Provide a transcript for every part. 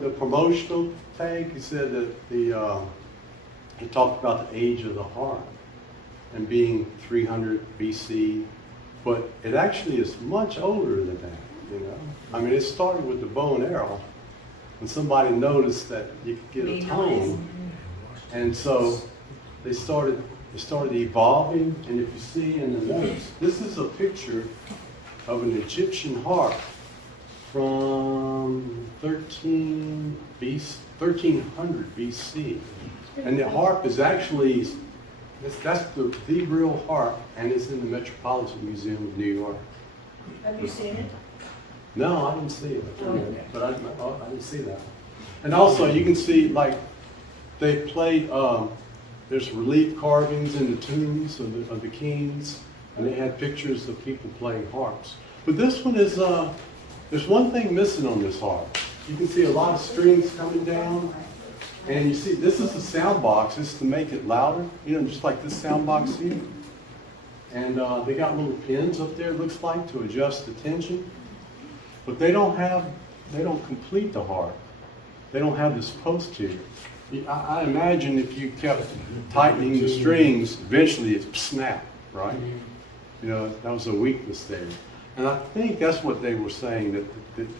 The promotional tag, he said that he talked about the age of the harp and being 300 BC, but it actually is much older than that, you know. I mean, it started with the bow and arrow, and somebody noticed that you could get a tone, and so they started evolving. And if you see in the notes, this is a picture of an Egyptian harp from 1300 BC. And the harp is actually, that's the real harp, and it's in the Metropolitan Museum of New York. Have you seen it? No, I didn't see it. Okay. But I didn't see that. And also you can see, like, they played, there's relief carvings in the tombs of the kings, and they had pictures of people playing harps. But this one is, there's one thing missing on this harp. You can see a lot of strings coming down, and you see this is the sound box. This is to make it louder, you know, just like this sound box here. And they got little pins up there, it looks like, to adjust the tension. But they don't complete the harp. They don't have this post here. I imagine if you kept tightening the strings, eventually it snapped, right? You know, that was a weakness there. And I think that's what they were saying, that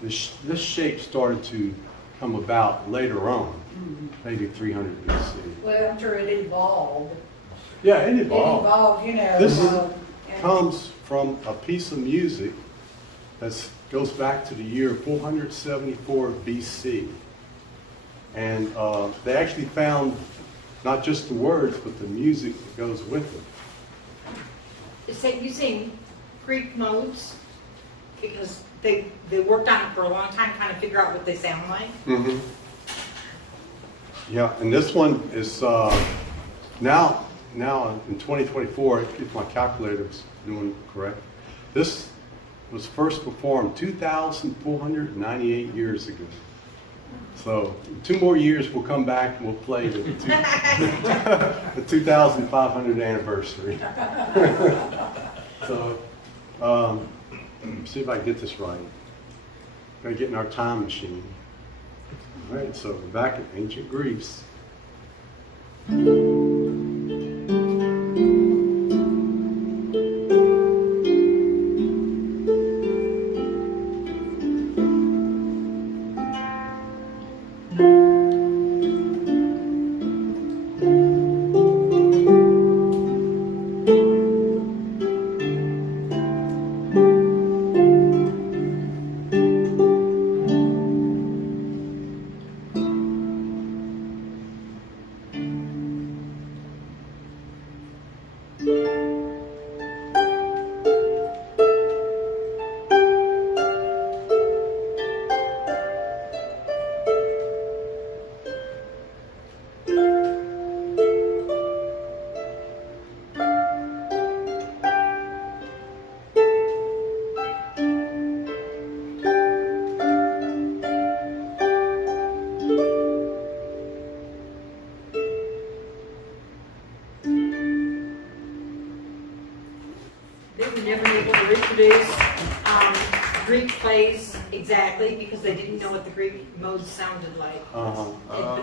this shape started to come about later on, maybe 300 BC. Well, I'm sure it evolved. Yeah, it It evolved. evolved, you know. This and comes from a piece of music that goes back to the year 474 BC. And they actually found not just the words, but the music that goes with it. You sing Greek modes because they worked on it for a long time, trying to figure out what they sound like. Mm-hmm. Yeah, and this one is now in 2024, if my calculator is doing correct, this was first performed 2,498 years ago. So 2 more years we'll come back and we'll play the 2,500th anniversary. So see if I can get this right. Gotta get in our time machine. All right, so we're back in ancient Greece. They were never able to reproduce Greek plays exactly because they didn't know what the Greek modes sounded like.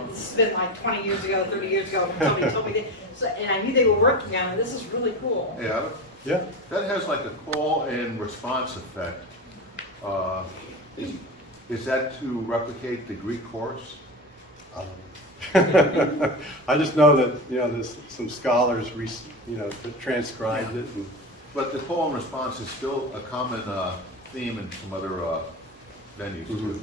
It's been like 20 years ago, 30 years ago, somebody told me that. So, and I knew they were working on it. This is really cool. Yeah, Yeah. that has like a call and response effect. Is that to replicate the Greek chorus? I just know that, you know, there's some scholars, that transcribed it. And, But the poem response is still a common theme in some other venues too.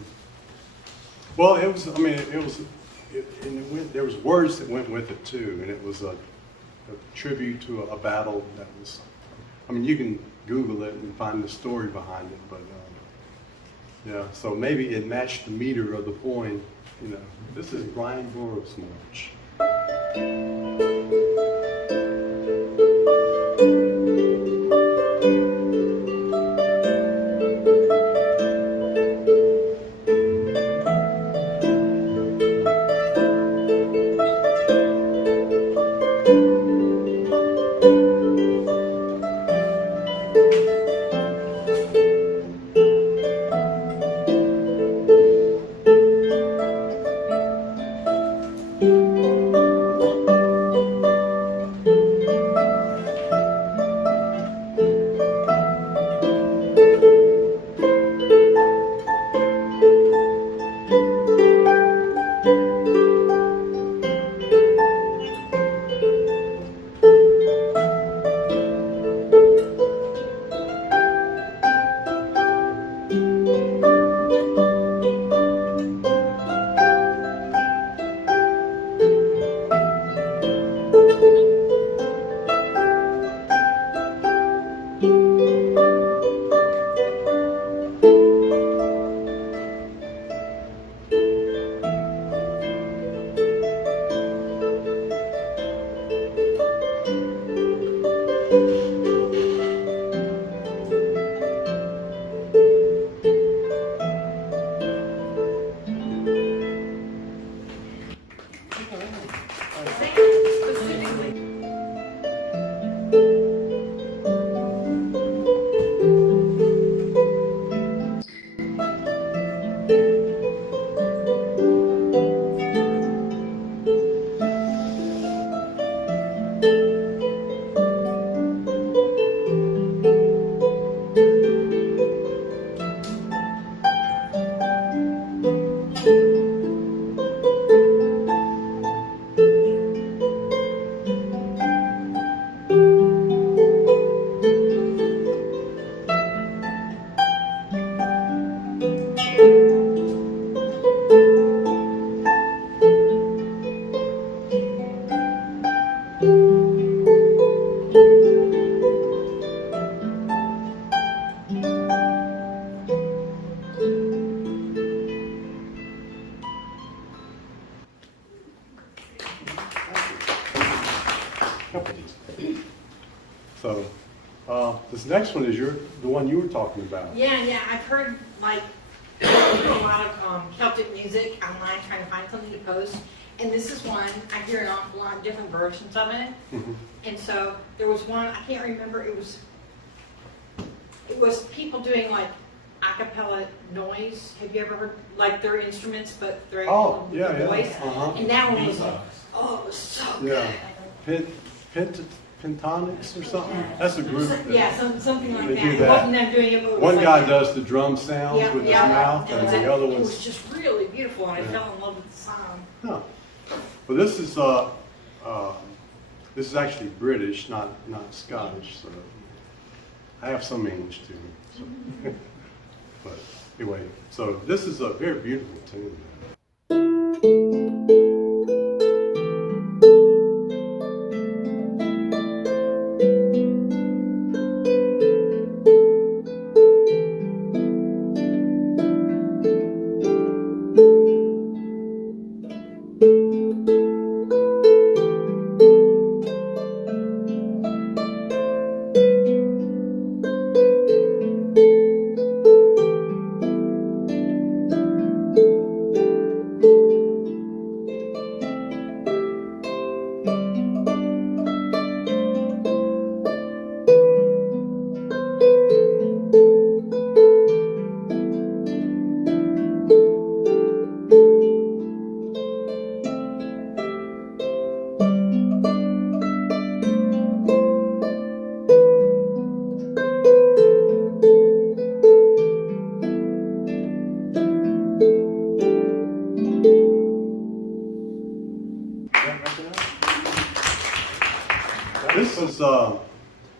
well, it was, and there was words that went with it too, and it was a tribute to a battle that was, you can Google it and find the story behind it, but yeah, so maybe it matched the meter of the poem, you know. This is Brian Boru's march. So, this next one is the one you were talking about. Yeah, I've heard like a lot of Celtic music online trying to find something to post. And this is one, I hear an awful lot of different versions of it. Mhm. And so there was one, I can't remember, it was people doing like a cappella noise. Have you ever heard like their instruments, but they're Oh, yeah, the yeah. voice? Uh-huh. And that one was, it was so good. Yeah. Pentatonics or something? That's a group. that- Yeah, something like They that. do It that. wasn't them doing it, but it was One like guy that. does the drum sounds Yeah, with his yeah. mouth, and the other It was one's. just really beautiful, and I Yeah. fell in love with the sound. Huh. Well, this is actually British, not Scottish. So I have some English too. So. But anyway, so this is a very beautiful tune.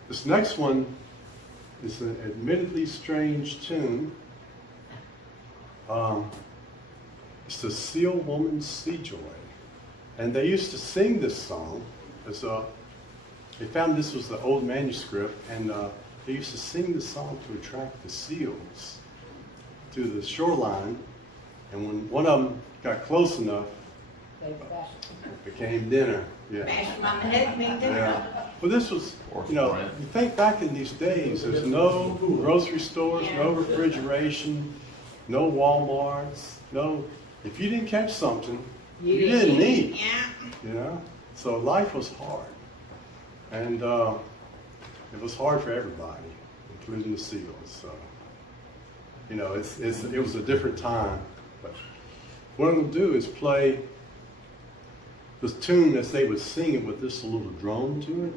This next one is an admittedly strange tune. It's the Seal Woman's Sea Joy. And they used to sing this song as they found this was the old manuscript, and they used to sing this song to attract the seals to the shoreline. And when one of them got close enough, it became dinner. Yeah. Bash them on the head, make dinner. Yeah. Well, this was, you know, you think back in these days, there's no grocery stores, no refrigeration, no Walmarts, no, if you didn't catch something, you didn't eat, Yeah. you know? So life was hard. And it was hard for everybody, including the seals. So, you know, it was a different time. But what I'm going to do is play the tune as they would sing it with this little drone to it,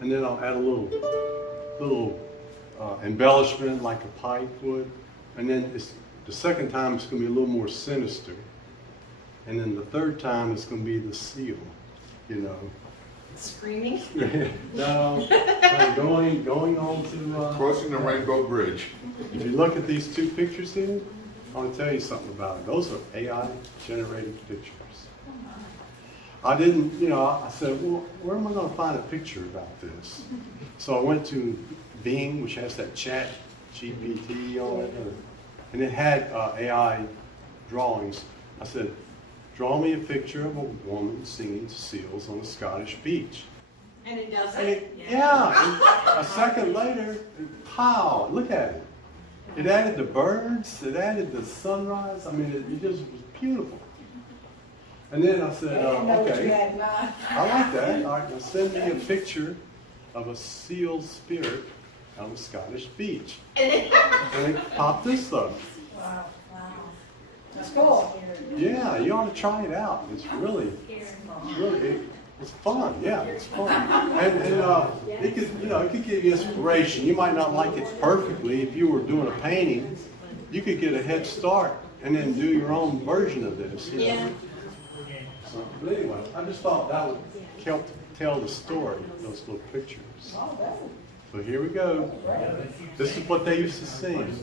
and then I'll add a little embellishment like a pipe would, and then the second time it's going to be a little more sinister, and then the third time it's going to be the seal, you know. Screaming. No, going on to Crossing the Rainbow Bridge. if you look at these two pictures here, I want to tell you something about it. Those are AI generated pictures. I didn't, you know, I said, well, where am I going to find a picture about this? So I went to Bing, which has that chat GPT on it, and it had AI drawings. I said, draw me a picture of a woman singing to seals on a Scottish beach. And it does And it? yeah, and a second later, pow, look at it. It added the birds, it added the sunrise. I mean, it just was beautiful. And then I said, okay, I like that. All right, now send me a picture of a seal spirit on a Scottish beach. And it popped this up. Wow. That's cool. Yeah, you ought to try it out. It's really, it's fun. Yeah, it's fun. And it could, you know, it could give you inspiration. You might not like it perfectly. If you were doing a painting, you could get a head start and then do your own version of this. You know? Yeah. So, but anyway, I just thought that would help tell the story, those little pictures. So here we go. This is what they used to sing.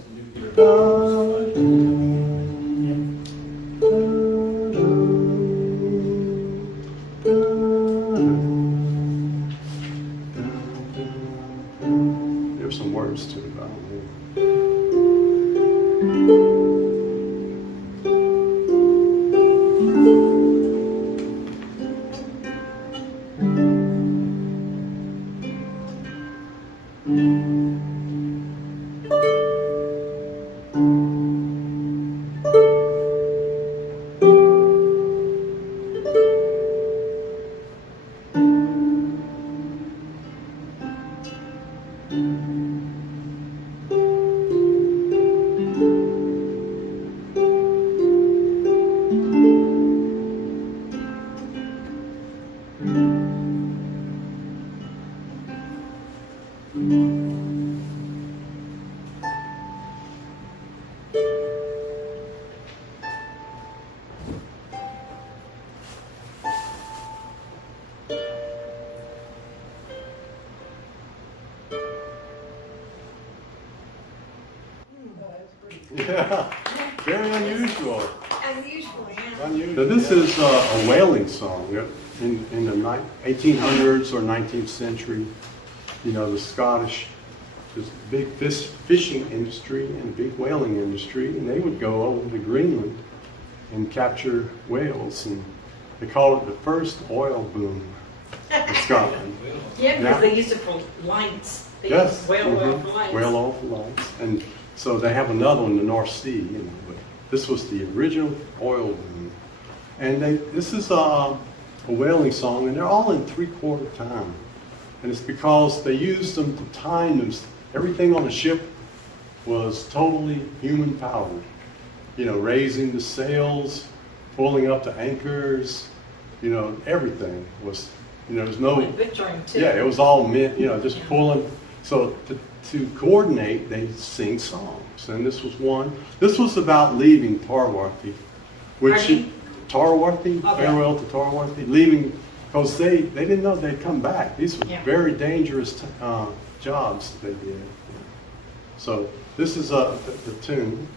There's some words to it, I don't know. Yeah, very unusual. Unusual, yeah. Unusual. So this is a whaling song in the 1800s or 19th century. You know, the Scottish, this big fishing industry and a big whaling industry, and they would go over to Greenland and capture whales, and they call it the first oil boom in Scotland. Yeah, Now- because they used it for lights. They Yes. used whale oil for lights. Whale oil for lights. And so they have another one in the North Sea, you know, but this was the original oil boom. And this is a whaling song, and they're all in 3/4 time. And it's because they used them to time them. Everything on the ship was totally human powered. You know, raising the sails, pulling up the anchors, you know, everything was, you know, there's no, Victory too. yeah, it was all meant, you know, just pulling. So to coordinate, they sing songs. And this was one. This was about leaving Tarwathie, which Pardon? Tarwathie, Okay. farewell to Tarwathie, leaving Because they didn't know they'd come back. These were Yeah. very dangerous jobs that they did. So this is the tune.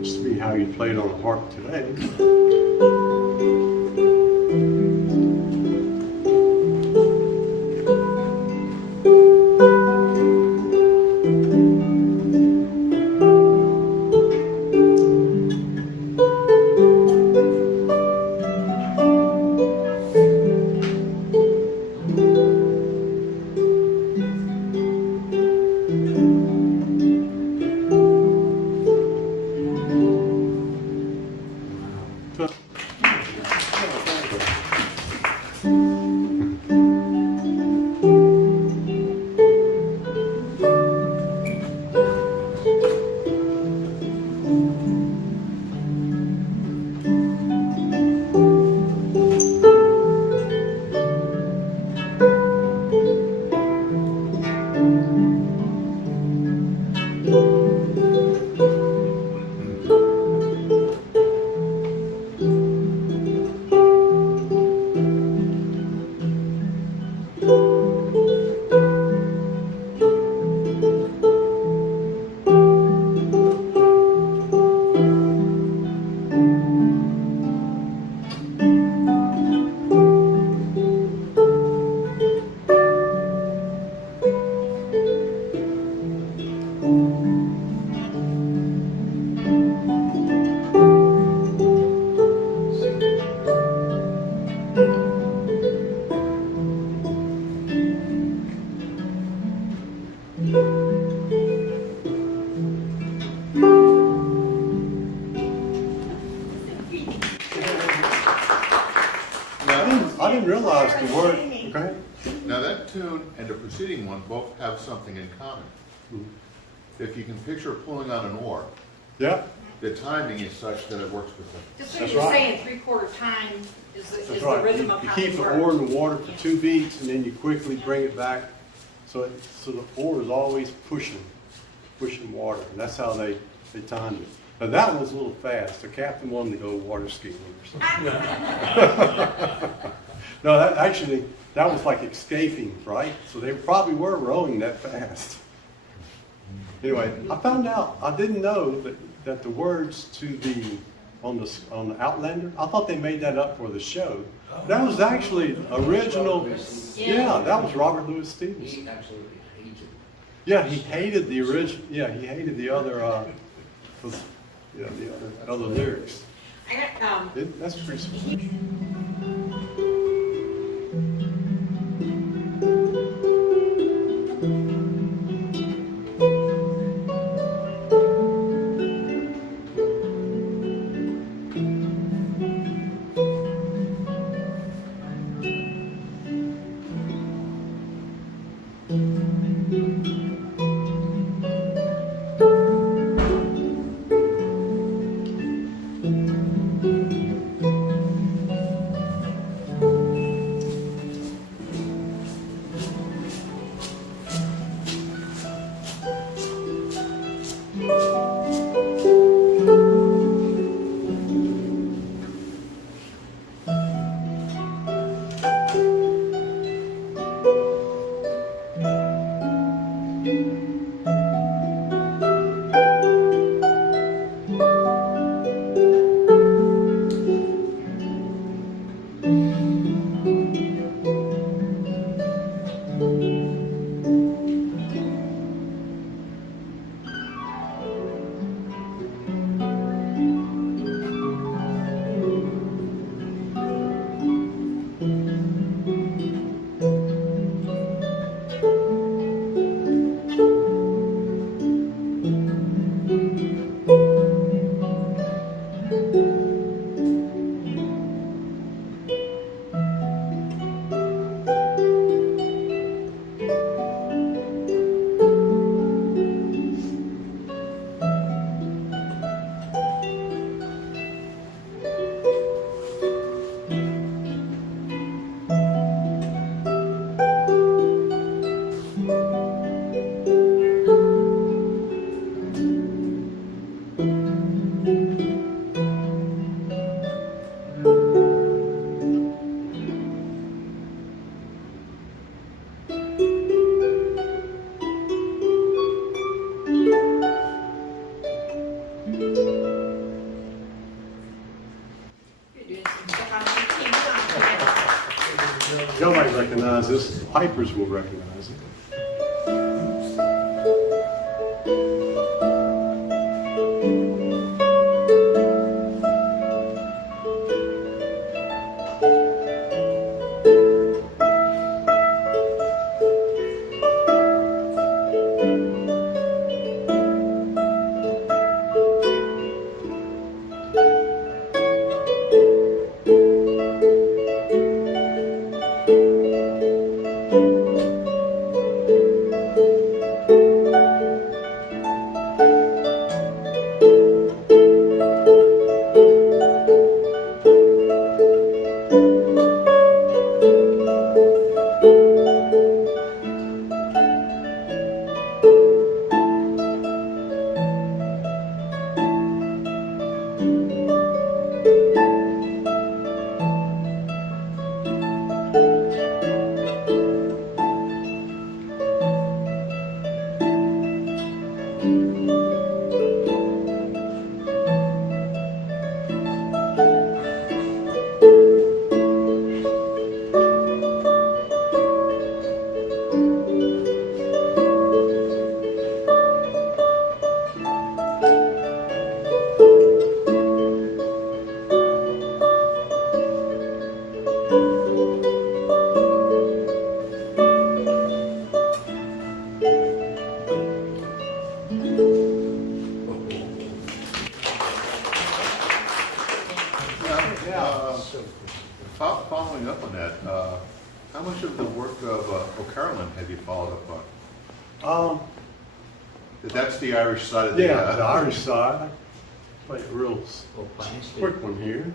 Used to be how you played on a harp today. I didn't realize the word. Okay. Now that tune and the preceding one both have something in common. If you can picture pulling on an oar, Yeah. the timing is such that it works with them. Just so That's you're right. saying, 3/4 time is That's the right. rhythm You of how keep it the works. oar in the water for Yeah. 2 beats, and then you quickly bring it back. So the oar is always pushing water, and that's how they timed it. Now that one was a little fast. The captain wanted to go water skiing or something. No, that was like escaping, right? So they probably were rowing that fast. Anyway, I found out, I didn't know that the words to on the Outlander, I thought they made that up for the show. That was actually original, yeah, that was Robert Louis Stevenson. He absolutely hated. Yeah, he hated the original, he hated the other, the other lyrics. I got, That's pretty specific. recognize this. Pipers will recognize it. Following up on that, how much of the work of O'Carolan have you followed up on? That's the Irish side of the... Yeah, the Irish side. Play a real quick one here.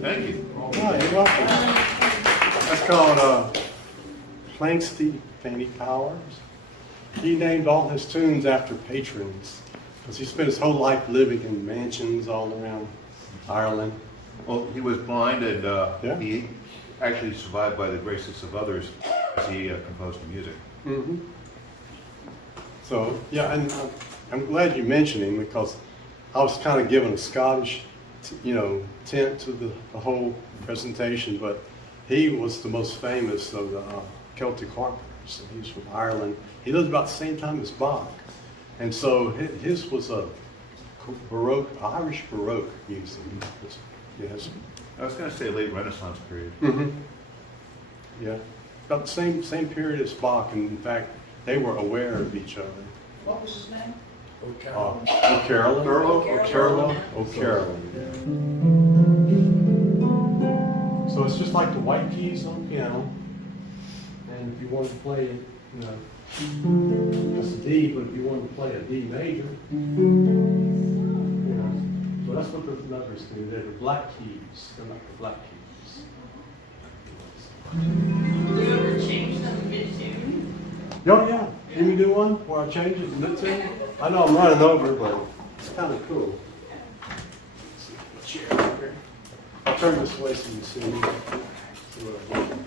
Thank you. Oh, you're welcome. That's called Planxty Fanny Powers. He named all his tunes after patrons because he spent his whole life living in mansions all around Ireland. Well, he was blind and Yeah. he actually survived by the graces of others as he composed the music. Mm-hmm. So, yeah, and I'm glad you mentioned him because I was kind of given a Scottish, tint to the whole presentation, but he was the most famous of the Celtic Harpers. He's from Ireland. He lived about the same time as Bach. And so his was a Baroque, Irish Baroque music. Yes. I was going to say late Renaissance period. Mm-hmm. Yeah, about the same period as Bach, and in fact, they were aware of each other. What was his name? O'Carolan. O'Carolan? O'Carolan. So it's just like the white keys on piano, and if you want to play it, it's a D, but if you want to play a D major, so that's what the numbers do. They're the black keys. They're not the black keys. Do you ever change them mid-tune? Oh, yeah. Can you do one where I change it mid-tune? I know I'm running over, but it's kind of cool. Let's see, put a chair up here. I'll turn this way so you can see me. See what I'm doing.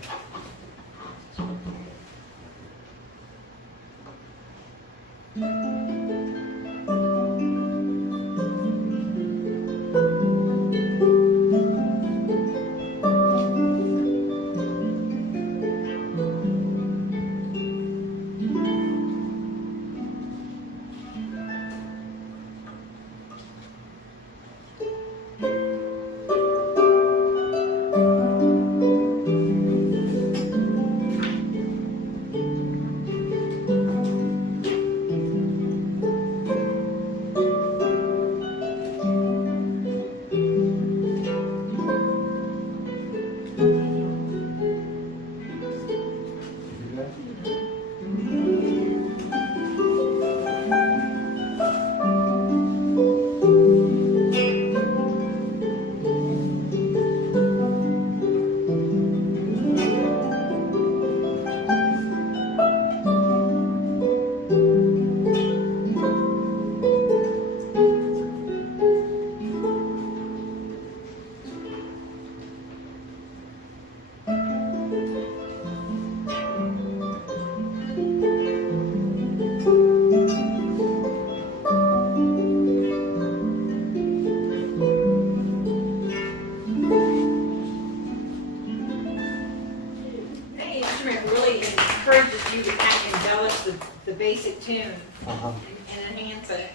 encourages you to kind of embellish the basic tune Uh-huh. and enhance it.